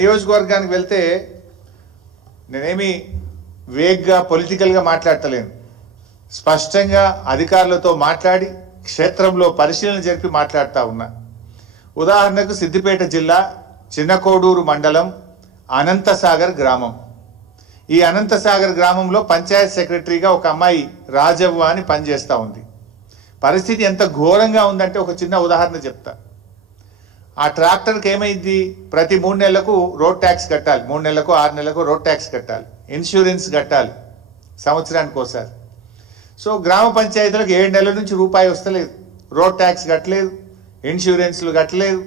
నియోజకవర్గానికి వెళ్తే నేనేమి వేగ్గా పొలిటికల్గా మాట్లాడతలేను. స్పష్టంగా అధికారులతో మాట్లాడి క్షేత్రంలో పరిశీలన జరిపి మాట్లాడుతూ ఉన్నా. ఉదాహరణకు సిద్దిపేట జిల్లా చిన్నకోడూరు మండలం అనంతసాగర్ గ్రామం. ఈ అనంతసాగర్ గ్రామంలో పంచాయత్ సెక్రటరీగా ఒక అమ్మాయి రాజవ్వ అని పనిచేస్తూ ఉంది. పరిస్థితి ఎంత ఘోరంగా ఉందంటే ఒక చిన్న ఉదాహరణ చెప్తా. ఆ ట్రాక్టర్కి ఏమైంది, ప్రతి 3 నెలలకు రోడ్ ట్యాక్స్ కట్టాలి, 3 నెలలకు 6 నెలలకు రోడ్ ట్యాక్స్ కట్టాలి, ఇన్సూరెన్స్ కట్టాలి సంవత్సరానికి ఒకసారి. సో గ్రామ పంచాయతీలకు 7 నెలల నుంచి రూపాయి వస్తలేదు, రోడ్ ట్యాక్స్ కట్టలేదు, ఇన్సూరెన్స్లు కట్టలేదు.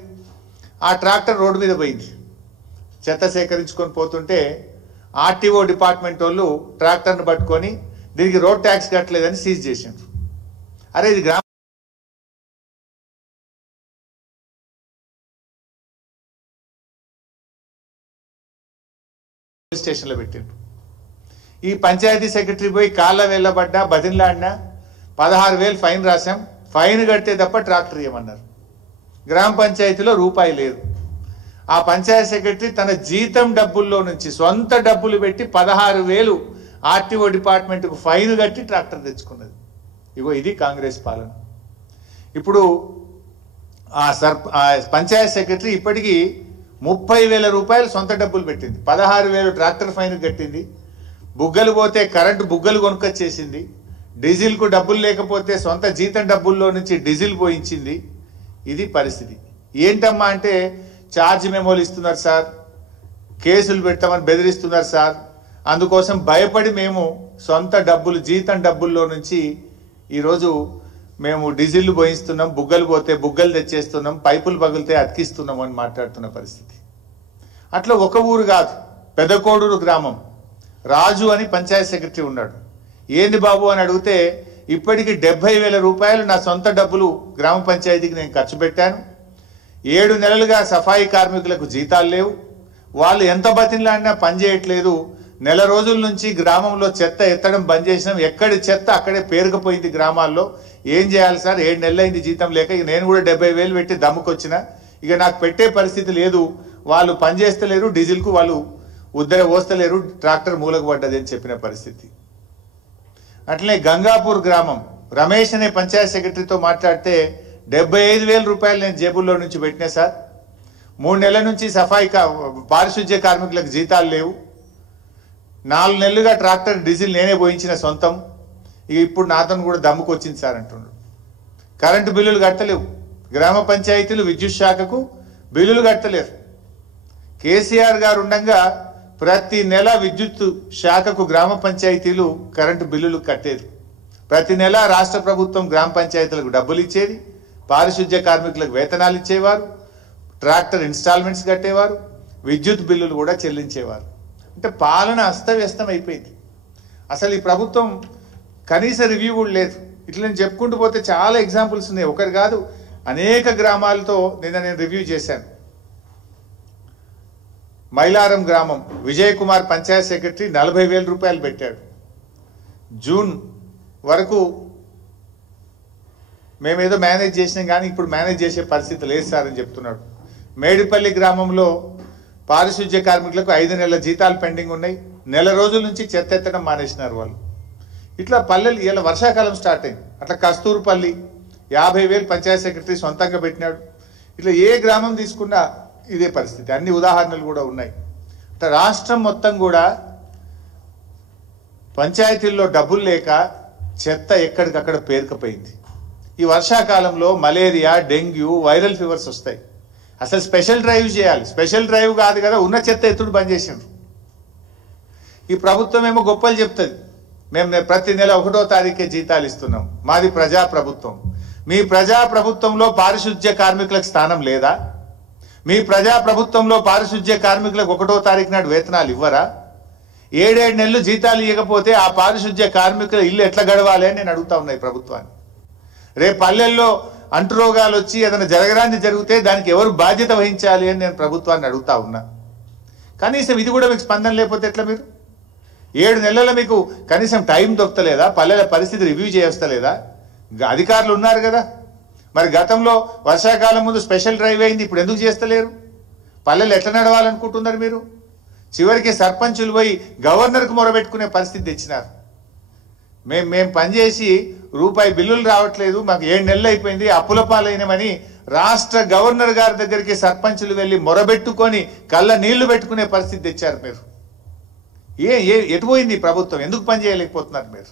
ఆ ట్రాక్టర్ రోడ్డు మీద పోయింది. చెత్త సేకరించుకొని పోతుంటే ఆర్టీఓ డిపార్ట్మెంట్ వాళ్ళు ట్రాక్టర్ను పట్టుకొని దీనికి రోడ్ ట్యాక్స్ కట్టలేదని సీజ్ చేసిండ్రు. అరే ఇది గ్రామ స్టేషన్లో పెట్టిండ్రు. ఈ పంచాయతీ సెక్రటరీ పోయి కాళ్ళ వెళ్ళబడ్డా బదిలాడినా 16,000 ఫైన్ రాశాం, ఫైన్ కడితే తప్ప ట్రాక్టర్ ఇవ్వమన్నారు. గ్రామ పంచాయతీలో రూపాయి లేదు. ఆ పంచాయతీ సెక్రటరీ తన జీతం డబ్బుల్లో నుంచి సొంత డబ్బులు పెట్టి 16,000 ఆర్టీఓ డిపార్ట్మెంట్కు ఫైన్ కట్టి ట్రాక్టర్ తెచ్చుకున్నది. ఇగో ఇది కాంగ్రెస్ పాలన. ఇప్పుడు ఆ పంచాయతీ సెక్రటరీ ఇప్పటికీ 30,000 రూపాయలు సొంత డబ్బులు పెట్టింది, 16,000 ట్రాక్టర్ ఫైన్ కట్టింది, బుగ్గలు పోతే కరెంటు బుగ్గలు కొనుక్కొచ్చేసింది, డీజిల్కు డబ్బులు లేకపోతే సొంత జీతం డబ్బుల్లో నుంచి డీజిల్ పోయించింది. ఇది పరిస్థితి. ఏంటమ్మా అంటే ఛార్జ్ మెమోలు ఇస్తున్నారు సార్, కేసులు పెడతామని బెదిరిస్తున్నారు సార్, అందుకోసం భయపడి మేము సొంత డబ్బులు జీతం డబ్బుల్లో నుంచి ఈరోజు మేము డీజిల్ పోయిస్తున్నాం, బుగ్గలు పోతే బుగ్గలు తెచ్చేస్తున్నాం, పైపులు పగిలితే అతికిస్తున్నాం అని మాట్లాడుతున్న పరిస్థితి. అట్లా ఒక ఊరు కాదు, పెదకోడూరు గ్రామం రాజు అని పంచాయత్ సెక్రటరీ ఉన్నాడు. ఏంది బాబు అని అడిగితే ఇప్పటికి 70,000 రూపాయలు నా సొంత డబ్బులు గ్రామ పంచాయతీకి నేను ఖర్చు పెట్టాను, 7 నెలలుగా సఫాయి కార్మికులకు జీతాలు లేవు, వాళ్ళు ఎంత బతిలాడినా పని చేయట్లేదు, నెల రోజుల నుంచి గ్రామంలో చెత్త ఎత్తడం బంద్ చేసినాం, ఎక్కడి చెత్త అక్కడే పేరుకుపోయింది గ్రామాల్లో, ఏం చేయాలి సార్, 7 నెలలు అయింది జీతం లేక, ఇక నేను కూడా 70,000 పెట్టి దమ్ముకొచ్చిన, ఇక నాకు పెట్టే పరిస్థితి లేదు, వాళ్ళు పని చేస్తలేరు, డీజిల్కు వాళ్ళు ఉద్దర పోస్తలేరు, ట్రాక్టర్ మూలకు పడ్డది అని చెప్పిన పరిస్థితి. అట్లనే గంగాపూర్ గ్రామం రమేష్ అనే పంచాయత్ సెక్రటరీతో మాట్లాడితే 75,000 రూపాయలు నేను జేబుల్లో నుంచి పెట్టినా సార్, 3 నెలల నుంచి సఫాయి పారిశుధ్య కార్మికులకు జీతాలు లేవు, 4 నెలలుగా ట్రాక్టర్ డీజిల్ నేనే పోయించిన సొంతం, ఇక ఇప్పుడు నాతో కూడా దమ్ముకొచ్చింది సార్ అంటున్నాడు. కరెంటు బిల్లులు కట్టలేవు, గ్రామ పంచాయతీలు విద్యుత్ శాఖకు బిల్లులు కట్టలేరు. కేసీఆర్ గారు ఉండగా ప్రతి నెల విద్యుత్ శాఖకు గ్రామ పంచాయతీలు కరెంటు బిల్లులు కట్టేది. ప్రతి నెల రాష్ట్ర ప్రభుత్వం గ్రామ పంచాయతీలకు డబ్బులు ఇచ్చేది, పారిశుధ్య కార్మికులకు వేతనాలు ఇచ్చేవారు, ట్రాక్టర్ ఇన్స్టాల్మెంట్స్ కట్టేవారు, విద్యుత్ బిల్లులు కూడా చెల్లించేవారు. అంటే పాలన అస్తవ్యస్తం అయిపోయింది. అసలు ఈ ప్రభుత్వం కనీస రివ్యూ కూడా లేదు. ఇట్లా నేను చెప్పుకుంటూ పోతే చాలా ఎగ్జాంపుల్స్ ఉన్నాయి, ఒకటి కాదు అనేక గ్రామాలతో నిన్న నేను రివ్యూ చేశాను. మైలారం గ్రామం విజయ్ కుమార్ పంచాయత్ సెక్రటరీ 40,000 రూపాయలు పెట్టాడు. జూన్ వరకు మేమేదో మేనేజ్ చేసినాం కానీ ఇప్పుడు మేనేజ్ చేసే పరిస్థితి లేదు సార్ అని చెప్తున్నాడు. మేడిపల్లి గ్రామంలో పారిశుధ్య కార్మికులకు 5 నెలల జీతాలు పెండింగ్ ఉన్నాయి, నెల రోజుల నుంచి చెత్త ఎత్తడం మానేసినారు వాళ్ళు. ఇట్లా పల్లెలు ఇలా వర్షాకాలం స్టార్ట్ అయింది. అట్లా కస్తూరుపల్లి 50,000 పంచాయత్ సెక్రటరీ సొంతంగా పెట్టినాడు. ఇట్లా ఏ గ్రామం తీసుకున్నా ఇదే పరిస్థితి. అన్ని ఉదాహరణలు కూడా ఉన్నాయి. అంటే రాష్ట్రం మొత్తం కూడా పంచాయతీల్లో డబ్బులు లేక చెత్త ఎక్కడికక్కడ పేరుకుపోయింది. ఈ వర్షాకాలంలో మలేరియా, డెంగ్యూ, వైరల్ ఫీవర్స్ వస్తాయి. అసలు స్పెషల్ డ్రైవ్ చేయాలి, స్పెషల్ డ్రైవ్ కాదు కదా, ఉన్న చెత్త ఎత్తుడు బంద్ చేసిండ్రు. ఈ ప్రభుత్వం ఏమో గొప్పలు చెప్తుంది, మేము ప్రతి నెల 1వ తారీఖే జీతాలు ఇస్తున్నాం, మాది ప్రజా ప్రభుత్వం. మీ ప్రజా ప్రభుత్వంలో పారిశుధ్య కార్మికులకు స్థానం లేదా? మీ ప్రజా ప్రభుత్వంలో పారిశుధ్య కార్మికులకు 1వ తారీఖు నాడు వేతనాలు ఇవ్వరా? 7 నెలలు జీతాలు ఇవ్వకపోతే ఆ పారిశుధ్య కార్మికుల ఇల్లు ఎట్లా గడవాలి అని నేను అడుగుతా ఉన్నాయి ప్రభుత్వాన్ని. రేపు పల్లెల్లో అంటురోగాలు వచ్చి ఏదైనా జరగరాంది జరిగితే దానికి ఎవరు బాధ్యత వహించాలి అని నేను ప్రభుత్వాన్ని అడుగుతా ఉన్నా. కనీసం ఇది కూడా మీకు స్పందన లేకపోతే ఎట్లా? మీరు 7 నెలల మీకు కనీసం టైం దొరకలేదా? పల్లెల పరిస్థితి రివ్యూ చేయవస్తలేదా? అధికారులు ఉన్నారు కదా, మరి గతంలో వర్షాకాలం ముందు స్పెషల్ డ్రైవ్ అయింది, ఇప్పుడు ఎందుకు చేస్తలేరు? పల్లెలు ఎట్లా నడవాలనుకుంటున్నారు మీరు? చివరికి సర్పంచులు పోయి గవర్నర్కు మొరబెట్టుకునే పరిస్థితి తెచ్చినారు. మేము పనిచేసి రూపాయి బిల్లులు రావట్లేదు, మాకు 7 నెలలు అయిపోయింది, అప్పుల పాలైనమని రాష్ట్ర గవర్నర్ గారి దగ్గరికి సర్పంచులు వెళ్ళి మొరబెట్టుకొని కళ్ళ నీళ్లు పెట్టుకునే పరిస్థితి తెచ్చారు మీరు. ఎటు పోయింది ప్రభుత్వం? ఎందుకు పని చేయలేకపోతున్నారు మీరు?